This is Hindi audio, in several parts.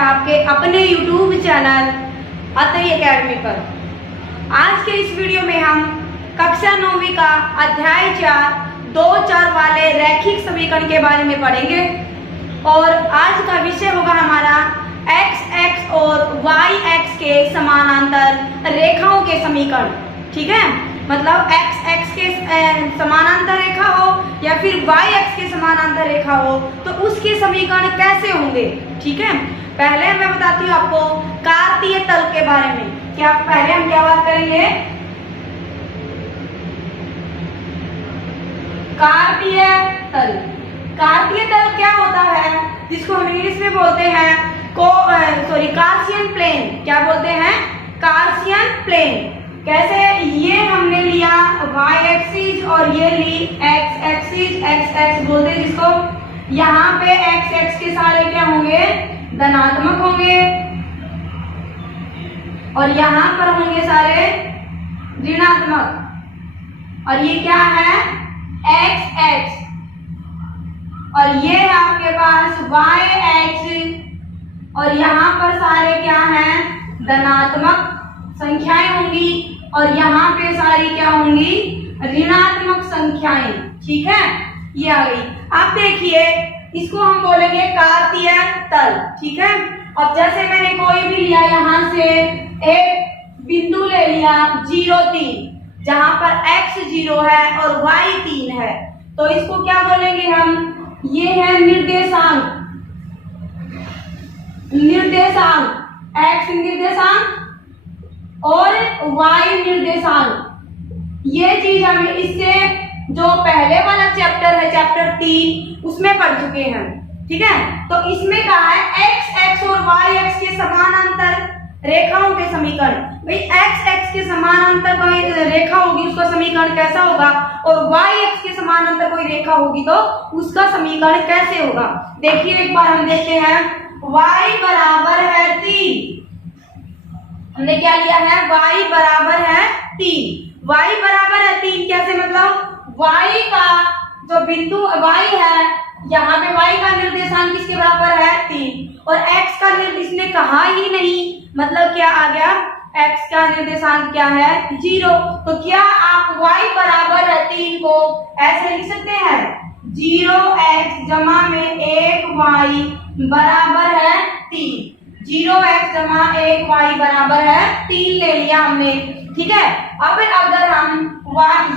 आपके अपने YouTube चैनल अतई एकेडमी पर। आज के इस वीडियो में हम कक्षा 9वीं का अध्याय 4 दो चर वाले रैखिक समीकरण के बारे में पढ़ेंगे और आज का विषय होगा हमारा x और y के समानांतर रेखाओं के समीकरण। ठीक है, मतलब x के समानांतर रेखा हो या फिर y के समानांतर रेखा हो तो उसके समीकरण कैसे होंगे। ठीक है, पहले मैं बताती हूँ आपको कार्तीय तल के बारे में। क्या पहले हम क्या बात करेंगे, कार्तीय तल। कार्तीय तल क्या होता है, जिसको हम इंग्लिश में बोलते हैं कार्सियन प्लेन। क्या बोलते हैं, कार्सियन प्लेन। कैसे, ये हमने लिया y एक्सिस और ये ली x एक्सिस, x बोलते हैं जिसको। यहाँ पे x के सारे क्या होंगे, धनात्मक होंगे और यहाँ पर होंगे सारे ऋणात्मक। और ये क्या है, x और ये है आपके पास y और यहाँ पर सारे क्या हैं, धनात्मक संख्याएं होंगी और यहाँ पे सारी क्या होंगी, ऋणात्मक संख्याएं। ठीक है, ये आ गई। अब देखिए इसको हम बोलेंगे कार्तीय तल। ठीक है, अब जैसे मैंने कोई भी लिया, यहाँ से एक बिंदु ले लिया 0, 3, जहां पर x 0 है और y 3 है, तो इसको क्या बोलेंगे हम, ये है निर्देशांक। x निर्देशांक और y निर्देशांक। ये चीज हमें इससे जो पहले वाला चैप्टर है, चैप्टर 3, उसमें पढ़ चुके हैं। ठीक है, तो इसमें कहा है x और y के समानांतर रेखाओं के समीकरण। भाई x के समानांतर कोई रेखा होगी उसका समीकरण कैसा होगा, और y के समानांतर कोई रेखा होगी तो उसका समीकरण कैसे होगा। देखिए एक बार हम देखते हैं, y बराबर है 3। हमने क्या लिया है, y बराबर है 3। y बराबर है 3 कैसे, मतलब y का जो बिंदु y है, यहाँ पे y का निर्देशांक किसके बराबर है, 3, और x का निर्देश ने कहा ही नहीं, मतलब क्या आ गया, x का निर्देशांक क्या है, 0। तो क्या आप y बराबर है 3 को ऐसे लिख सकते हैं, 0x जमा में 1y बराबर है 3। 0x जमा 1y बराबर है 3 ले लिया हमने। ठीक है, अब अगर हम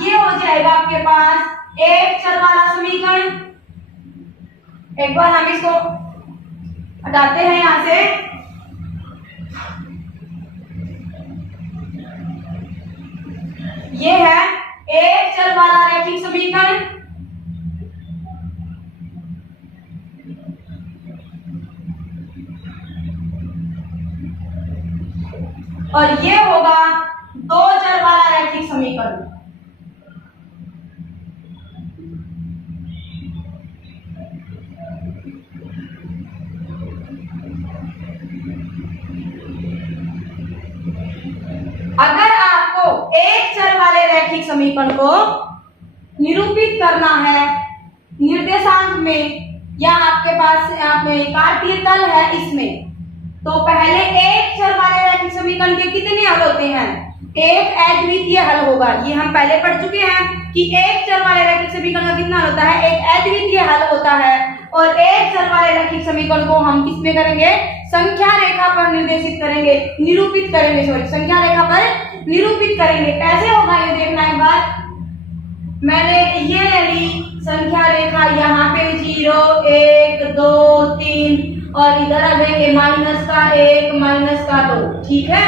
ये हो जाएगा आपके पास एक चर वाला समीकरण। एक बार हम इसको हटाते हैं यहां से। ये है एक चर वाला रैखिक समीकरण। और ये होगा दो चर वाला रैखिक समीकरण। अगर आपको एक चर वाले रैखिक समीकरण को निरूपित करना है निर्देशांक में, या आपके पास कार्तीय तल है इसमें, तो पहले एक चर वाले रैखिक समीकरण के कितने हल होते हैं, एक अद्वितीय हल होगा। ये हम पहले पढ़ चुके हैं कि एक चर वाले रैखिक समीकरण का कितना होता है, एक अद्वितीय हल होता है। और एक चर वाले रैखिक समीकरण को हम किसमें करेंगे, संख्या रेखा पर निर्देशित करेंगे, निरूपित करेंगे, संख्या रेखा पर निरूपित करेंगे। कैसे होगा ये देखना एक बार। मैंने ये ले ली संख्या रेखा, यहाँ पे 0, 1, 2, 3 और इधर आ जाएंगे माइनस का 1, माइनस का 2। ठीक है,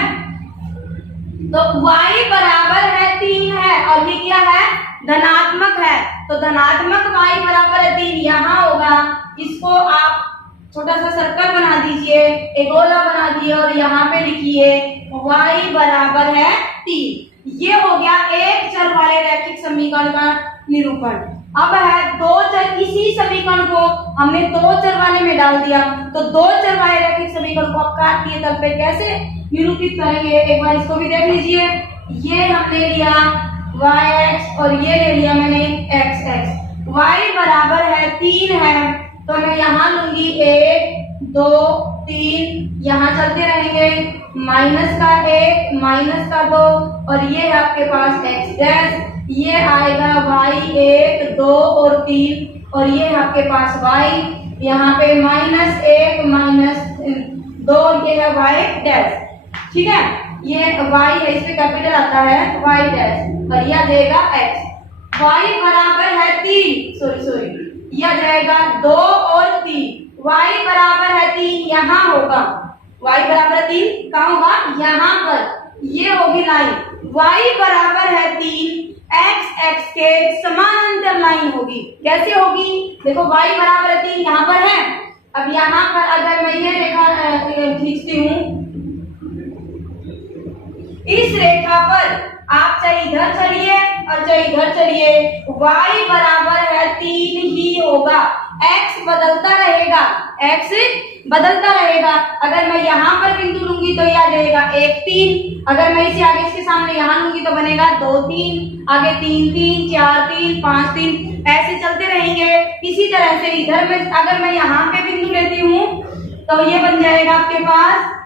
तो y बराबर है 3 है और ये क्या है, धनात्मक है, तो धनात्मक y बराबर है 3 यहाँ होगा। इसको आप छोटा सा सर्कल बना दीजिए, एक गोला बना दिए और यहाँ पे लिखिए y बराबर है 3। ये हो गया एक चर वाले रैखिक समीकरण का निरूपण। अब है दो चर, इसी समीकरण को हमने दो चर वाले में डाल दिया, तो दो चर वाले रैखिक समीकरण को आप कार्तीय तल पे कैसे निरूपित करेंगे, एक बार इसको भी देख लीजिए। ये हमने लिया yx और ये ले लिया मैंने xx। y बराबर है 3 है, तो मैं यहाँ लूंगी 1 2 3 यहाँ चलते रहेंगे, माइनस का 1 माइनस का 2 और ये है आपके पास x डैश, ये आएगा y 1 2 और 3 और ये है आपके पास y, यहाँ पे माइनस 1 माइनस 2 ये है y डैश, ठीक है। ये y है, इस पे कैपिटल आता है y डैश और यह देगा x, y बराबर है 3 सॉरी यह जाएगा 2 और 3, y बराबर है 3 यहाँ होगा, y बराबर 3 कहाँ होगा यहाँ पर, ये होगी लाइन, y बराबर है 3 x के समानांतर लाइन होगी। कैसे होगी, देखो y बराबर है 3 यहाँ पर है, अब यहाँ पर अगर मैं ये रेखा खींचती हूँ, इस रेखा पर आप चाहे इधर चलिए और चाहे इधर चलिए, y बराबर है 3 ही होगा, x बदलता रहेगा, x बदलता रहेगा। अगर मैं यहाँ पर बिंदु लूंगी तो यह आ जाएगा 1 3, अगर मैं इसे आगे इसके सामने यहाँ लूंगी तो बनेगा 2 3, आगे 3 3 4 3 5 3, ऐसे चलते रहेंगे। इसी तरह से इधर में अगर मैं यहाँ पे बिंदु लेती हूँ तो ये बन जाएगा आपके पास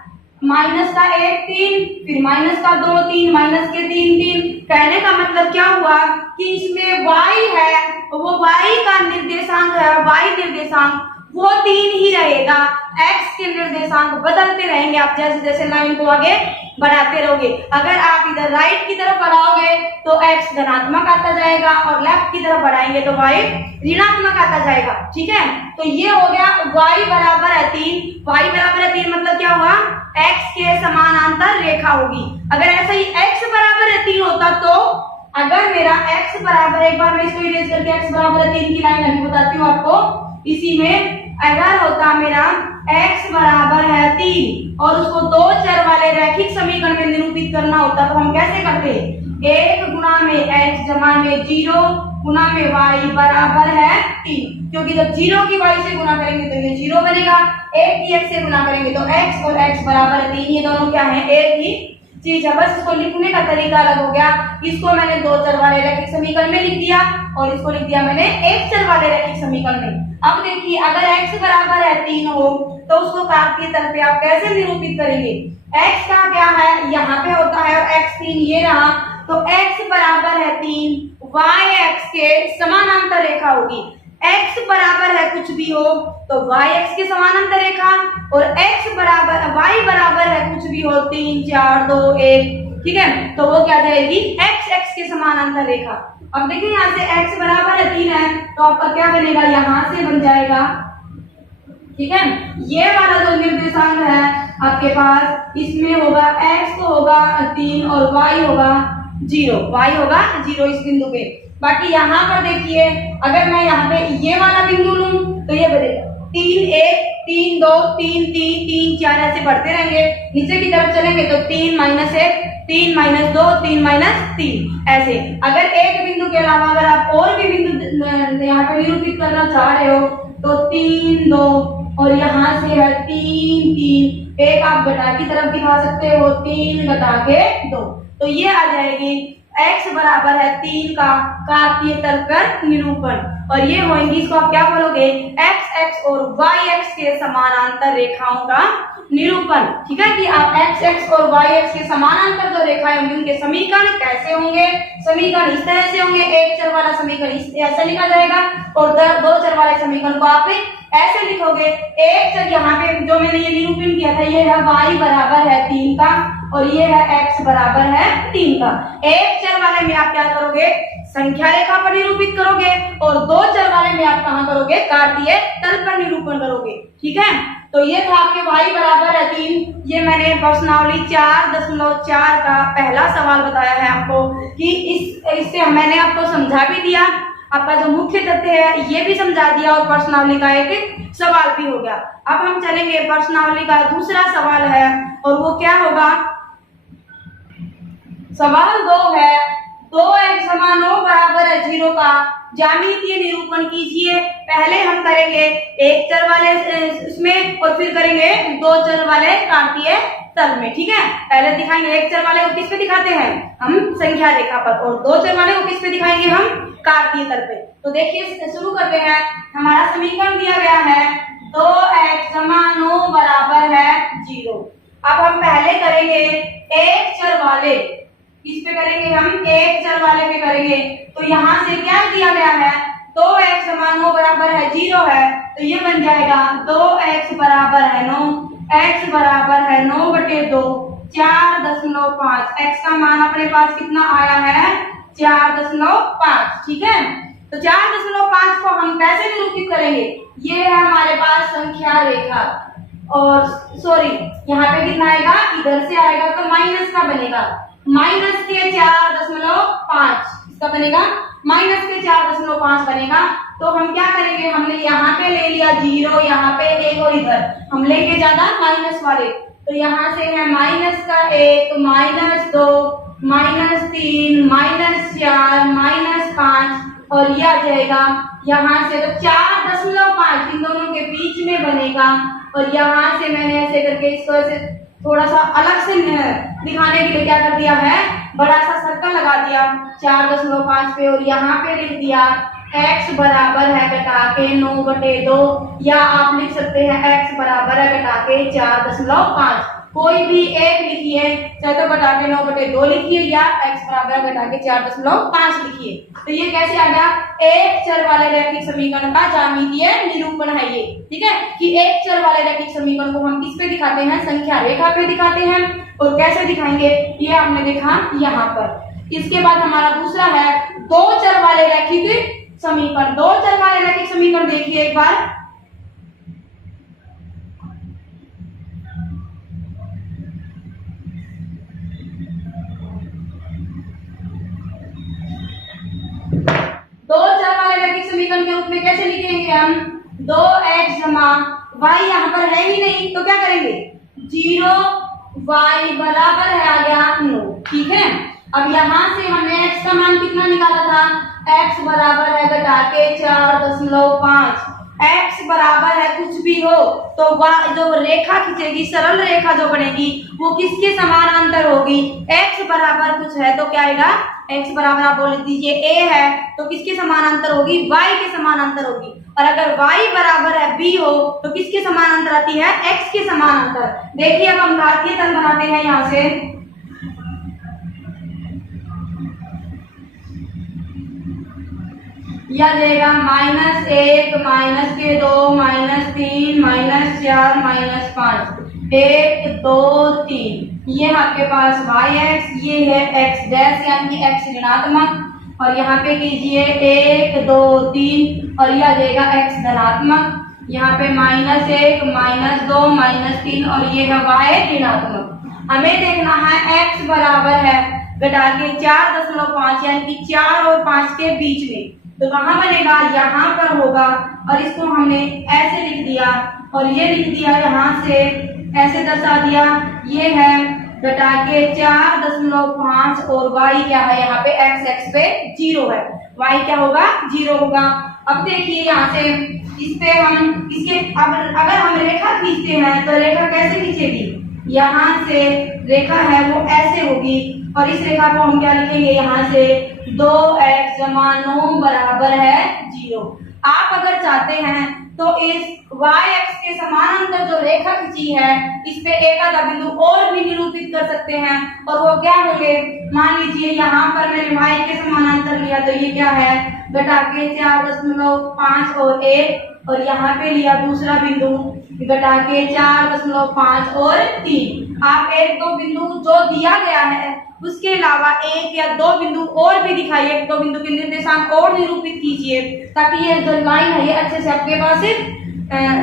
माइनस का 1 3, फिर माइनस का 2 3, माइनस के 3 3। कहने का मतलब क्या हुआ कि इसमें y है, वो y का निर्देशांक है, y निर्देशांक वो 3 ही रहेगा, x के निर्देशांक बदलते रहेंगे आप जैसे जैसे लाइन को आगे बढ़ाते रहोगे। अगर आप इधर राइट की तरफ बढ़ाओगे तो x धनात्मक आता जाएगा और लेफ्ट की तरफ बढ़ाएंगे तो y ऋणात्मक आता जाएगा, ठीक है। तो ये हो गया y बराबर है 3, y बराबर है 3 मतलब क्या हुआ, x के समानांतर रेखा होगी। अगर ऐसा ही x बराबर है 3 होता तो अगर मेरा x बराबर, एक बार मैं इसको इरेज करके x बराबर 3 की लाइन अभी बताती हूँ आपको, इसी में अगर होता मेरा x बराबर है 3 और उसको 2 चर वाले रैखिक समीकरण में निरूपित करना होता तो हम कैसे करते, 1 गुणा में x जमा में 0 गुणा में y बराबर है 3, क्योंकि जब 0 की y से गुणा करेंगे तो ये 0 बनेगा, 1 की x से गुणा करेंगे तो x और x बराबर है 3, ये दोनों क्या है एक ही चीज है। बस इसको लिखने का तरीका अलग हो गया, इसको मैंने 2 चर वाले रैखिक समीकरण में लिख दिया और इसको लिख दिया मैंने 1 चर वाले रैखिक समीकरण में। अब देखिए अगर x बराबर है 3 हो तो उसको कार्तीय तल पे आप कैसे निरूपित करेंगे, x का क्या है यहाँ पे होता है और x 3 ये रहा, तो x बराबर है 3, y x के समानांतर रेखा होगी। x बराबर है कुछ भी हो तो y x के समानांतर रेखा और x बराबर y बराबर है कुछ भी हो 3 4 2 1, ठीक है, तो वो क्या जाएगी x x के समानांतर रेखा। अब देखिए यहाँ से x बराबर है 3 है तो आपका क्या बनेगा, यहाँ से बन जाएगा, ठीक है, ये वाला जो निर्देशांक है आपके पास इसमें होगा x तो होगा 3 और y होगा 0, y होगा 0 इस बिंदु पे। बाकी यहाँ पर देखिए अगर मैं यहाँ पे ये वाला बिंदु लूं तो ये बनेगा 3 1 3 2 3 3 3 4 ऐसे बढ़ते रहेंगे, नीचे की तरफ चलेंगे तो 3 माइनस 1 3 माइनस 2 3 माइनस 3 ऐसे। अगर एक बिंदु के अलावा अगर आप और भी बिंदु यहाँ पे निरूपित करना चाह रहे हो तो 3 2 और यहाँ से है 3 3, एक आप घटा की तरफ दिखा सकते हो 3 घटा के 2, तो ये आ जाएगी x बराबर है 3 का कार्तीय तल पर निरूपण। और ये होंगी, इसको आप क्या बोलोगे, x x और y x के समानांतर रेखाओं का निरूपण, ठीक है, कि आप x x और y x के समानांतर जो रेखाएं होंगी उनके समीकरण कैसे होंगे, समीकरण इस तरह से होंगे, एक चर वाला समीकरण ऐसे लिखा जाएगा और 2 चर वाले समीकरण को आप ऐसे लिखोगे। एक चर यहाँ पे जो मैंने ये निरूपण किया था ये है y बराबर है 3 का और ये है x बराबर है 3 का। एक चर वाले में आप क्या करोगे, संख्या रेखा पर निरूपित करोगे और 2 चर वाले में आप कहाँ करोगे, कार्तीय तल पर निरूपण करोगे, ठीक है। तो ये था आपके y बराबर है 3, ये मैंने प्रश्नावली 4.4 का पहला सवाल बताया है आपको कि इससे मैंने आपको समझा भी दिया, आपका जो मुख्य तथ्य है ये भी समझा दिया और प्रश्नावली का एक सवाल भी हो गया। अब हम चलेंगे प्रश्नावली का दूसरा सवाल है और वो क्या होगा, सवाल 2 है, 2x समान 9 बराबर है 0 का ज्यामितीय निरूपण कीजिए। पहले हम करेंगे एक चर वाले इसमें और फिर करेंगे 2 चर वाले कार्तीय तल में, ठीक है। पहले दिखाएंगे एक चर वाले को किस पे दिखाते हैं, हम संख्या रेखा पर, और 2 चर वाले को किस पे दिखाएंगे, हम कार्तीय तल पे। तो देखिए शुरू करते हैं। हमारा समीकरण दिया गया है 2x जमा 9 बराबर है 0। अब हम पहले करेंगे एक चर वाले, किस पे करेंगे हम, एक चर वाले पे करेंगे। तो यहाँ से क्या दिया गया है, 2x जमा 9 बराबर है 0 है, तो ये बन जाएगा 2x बराबर है 9, x बराबर है 9 बटे 2, 4.5। x का मान अपने पास कितना आया है, 4.5। ठीक है, तो 4.5 को हम कैसे निरूपित करेंगे, ये है हमारे पास संख्या रेखा, और सॉरी यहाँ पे कितना आएगा, इधर से आएगा तो माइनस का बनेगा, माइनस के 4.5 इसका बनेगा, माइनस के 4.5 बनेगा। तो हम क्या करेंगे, हमने यहाँ पे ले लिया 0, यहाँ पे 1 और इधर हम लेके ज्यादा माइनस वाले, तो यहाँ से है माइनस का 1, माइनस 2, माइनस 3, माइनस 4, माइनस 5, और ये आ जाएगा यहाँ से, तो 4.5 इन दोनों के बीच में बनेगा। और यहाँ से मैंने ऐसे करके इसको ऐसे थोड़ा सा अलग से दिखाने के लिए क्या कर दिया है, बड़ा सा सर्कल लगा दिया 4.5 पे, और यहाँ पे लिख दिया x बराबर है घटा के 9 बटे 2, या आप लिख सकते हैं x बराबर है घटा के 4.5। कोई भी एक लिखिए, चाहे तो घटा के 9 बटे 2 लिखिए, या x बराबर घटा के 4.5 लिखिए। तो ये कैसे आ गया, एक चर वाले रैखिक समीकरण का ज्यामितीय निरूपण है ये। ठीक है, कि एक चर वाले रैखिक समीकरण को हम किस पे दिखाते हैं, संख्या रेखा पे दिखाते हैं। और कैसे दिखाएंगे, ये आपने देखा यहाँ पर। इसके बाद हमारा दूसरा है दो चर वाले रैखिक समीकरण। दो चर वाले रैखिक समीकरण देखिए एक बार। दो चर वाले रैखिक समीकरण के रूप में कैसे लिखेंगे हम, 2x जमा y यहाँ पर है ही नहीं, तो क्या करेंगे 0, y बराबर है आ गया 9। ठीक है, अब यहाँ से हमने x का मान कितना निकाला था, x बराबर है घटा के 4.5। x बराबर है कुछ भी हो तो जो रेखा खींचेगी, सरल रेखा जो बनेगी वो किसके समानांतर होगी, x बराबर कुछ है तो क्या आएगा, x बराबर आप बोल दीजिए a है तो किसके समानांतर होगी, y के समानांतर होगी। और अगर y बराबर है b हो तो किसके समानांतर आती है, x के समानांतर। देखिए अब हम घातीय तल बनाते हैं यहाँ से। यह जाएगा -1, -2, -3, -4, -5, 1, 2, 3। ये आपके पास yx, ये है x डैश यानी कि x ऋणात्मक, और यहाँ पे कीजिए 1, 2, 3, और यह आ जाएगा x धनात्मक। यहाँ पे -1, -2, -3, और ये है y ऋणात्मक। हमें देखना है x बराबर है घटा के 4.5 यानी कि 4 और 5 के बीच में, तो कहाँ बनेगा, यहाँ पर होगा। और इसको हमने ऐसे लिख दिया, और ये लिख दिया यहाँ से ऐसे दर्शा दिया, ये है घटा के 4.5, और y क्या है यहाँ पे, x पे 0 है, y क्या होगा 0 होगा। अब देखिए यहाँ से इस पे हम इसके अगर हम रेखा खींचते हैं तो रेखा कैसे खींचेगी, यहाँ से रेखा है वो ऐसे होगी, और इस रेखा को हम क्या लिखेंगे, यहाँ से 2x जमा 9 बराबर है 0। आप अगर चाहते हैं तो इस y-x के समानांतर जो रेखा खींची है इस पे एक आधा बिंदु और भी निरूपित कर सकते हैं, और वो क्या होंगे, मान लीजिए यहाँ पर मैंने y के समानांतर लिया तो ये क्या है, घटा के 4.5 और 1, और यहाँ पे लिया दूसरा बिंदु घटा के 4.5 और 3। आप एक दो बिंदु जो दिया गया है उसके अलावा एक या दो बिंदु और भी दिखाइए, एक दो बिंदु के निर्देशांक और निरूपित कीजिए, ताकि ये जो लाइन है ये अच्छे से आपके पास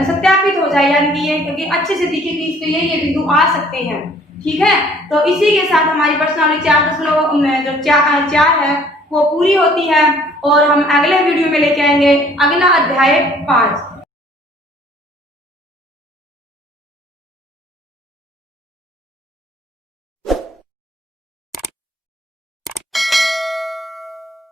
सत्यापित हो जाए, यानी कि ये क्योंकि अच्छे से दिखे कि इस पे ये बिंदु आ सकते हैं। ठीक है, तो इसी के साथ हमारी प्रश्नावली 4 है वो पूरी होती है, और हम अगले वीडियो में लेके आएंगे अगला अध्याय 5।